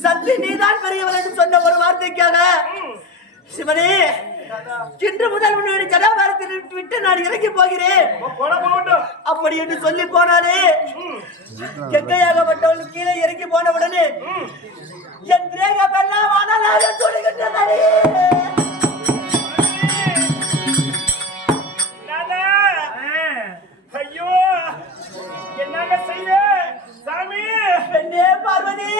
சக்தி நீதான் பெரியவர் என்று சொன்ன ஒரு வார்த்தைக்காக சிவனே இன்று முதல் உன்னுடைய ஜடாபாரத்தில் விட்டு நான் இறங்கி போகிறேன் அப்படி என்று சொல்லி போனாலே கெங்கையாகப்பட்டவள் கீழே இறங்கி போன உடனே என் தேகம் எல்லாம் அனலாக சொல்லுகின்றனே. ஐயோ என்னங்க செய்ய சாமி பெண்ணே பார்வதி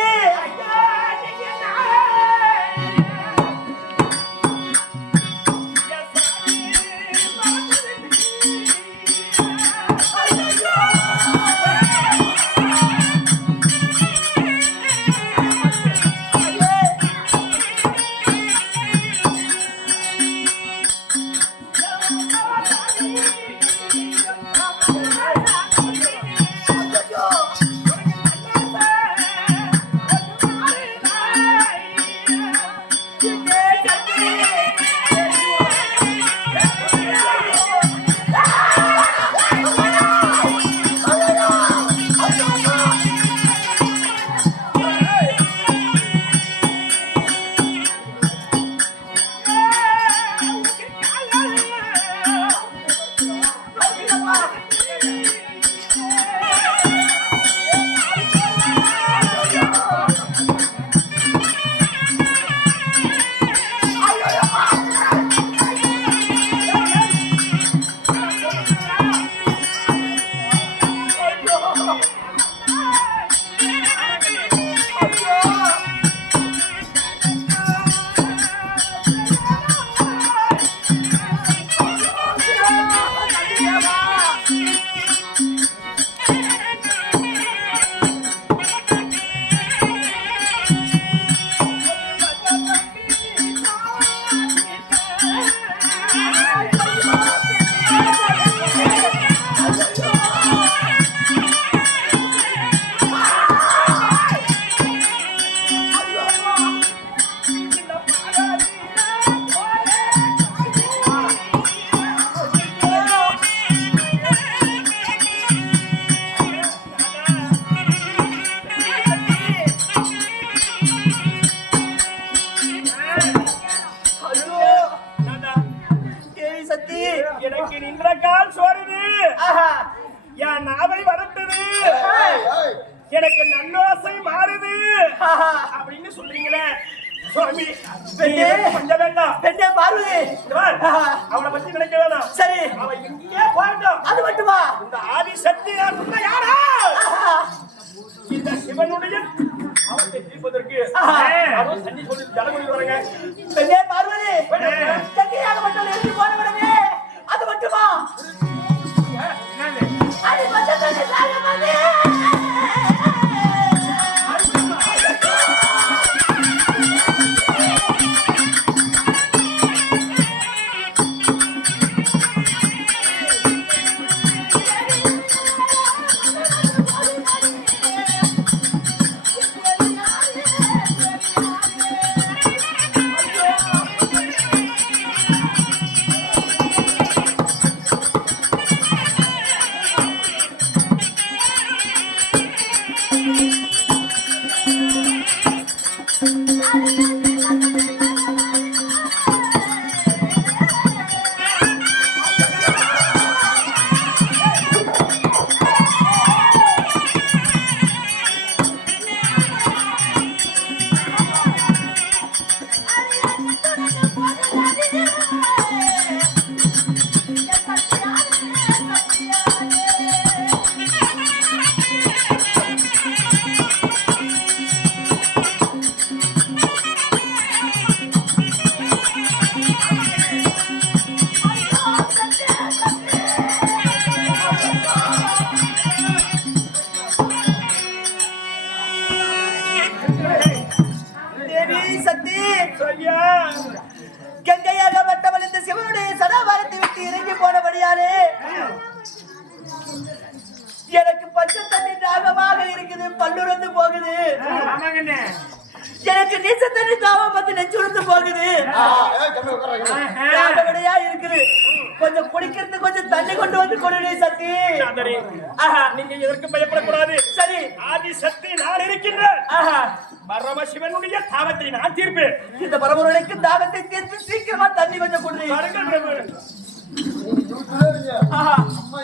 எனக்கு நின்ற கால் சோறுது என் நாவை வரட்டுது எனக்கு நல்லோசை மாறுது அப்படின்னு சொல்றீங்களே சுவாமி கொஞ்சம் வேண்டாம் பெண்ணே பார்வதி அவளை பத்தி நினைக்க வேணாம். சரி அவ எங்கேயே போயிட்டோம். அது மட்டுமா இந்த ஆதி சக்தி யாரா இந்த சிவனுடைய அவத்தை தீர்ப்பதற்கு அவன் தண்ணி சொல்லி ஜனமொழி வரங்க. பெண்ணே பார்வதி சக்தியாக மட்டும் எழுதி போன உடனே அது மட்டுமா அது மட்டும் ஐயா கங்கையாக வட்டவள் இந்த சிவனுடைய சதாபாரத்தை விட்டு இறங்கி போனபடியாலே எனக்கு பச்சை தண்ணி தாகமாக இருக்குது, பல்லுறந்து போகுது. எனக்கு நீச்ச தண்ணி தாகம் வந்து நெஞ்சுருந்து போகுது. தாகவடையா இருக்குது, கொஞ்சம் குடிக்கிறது கொஞ்சம் தண்ணி கொண்டு வந்து கொடுங்க சக்தி. நீங்க எதற்கு பயப்படக்கூடாது. சரி, ஆதி சக்தி நான் இருக்கின்றேன். பரமசிவனுடைய தாகத்தை நான் தீர்ப்பேன். இந்த பரமனுடைக்கு தாகத்தை தீர்த்து சீக்கிரமா தண்ணி கொஞ்சம் கொடுங்க. பாருங்கள் பிரபு. அம்மா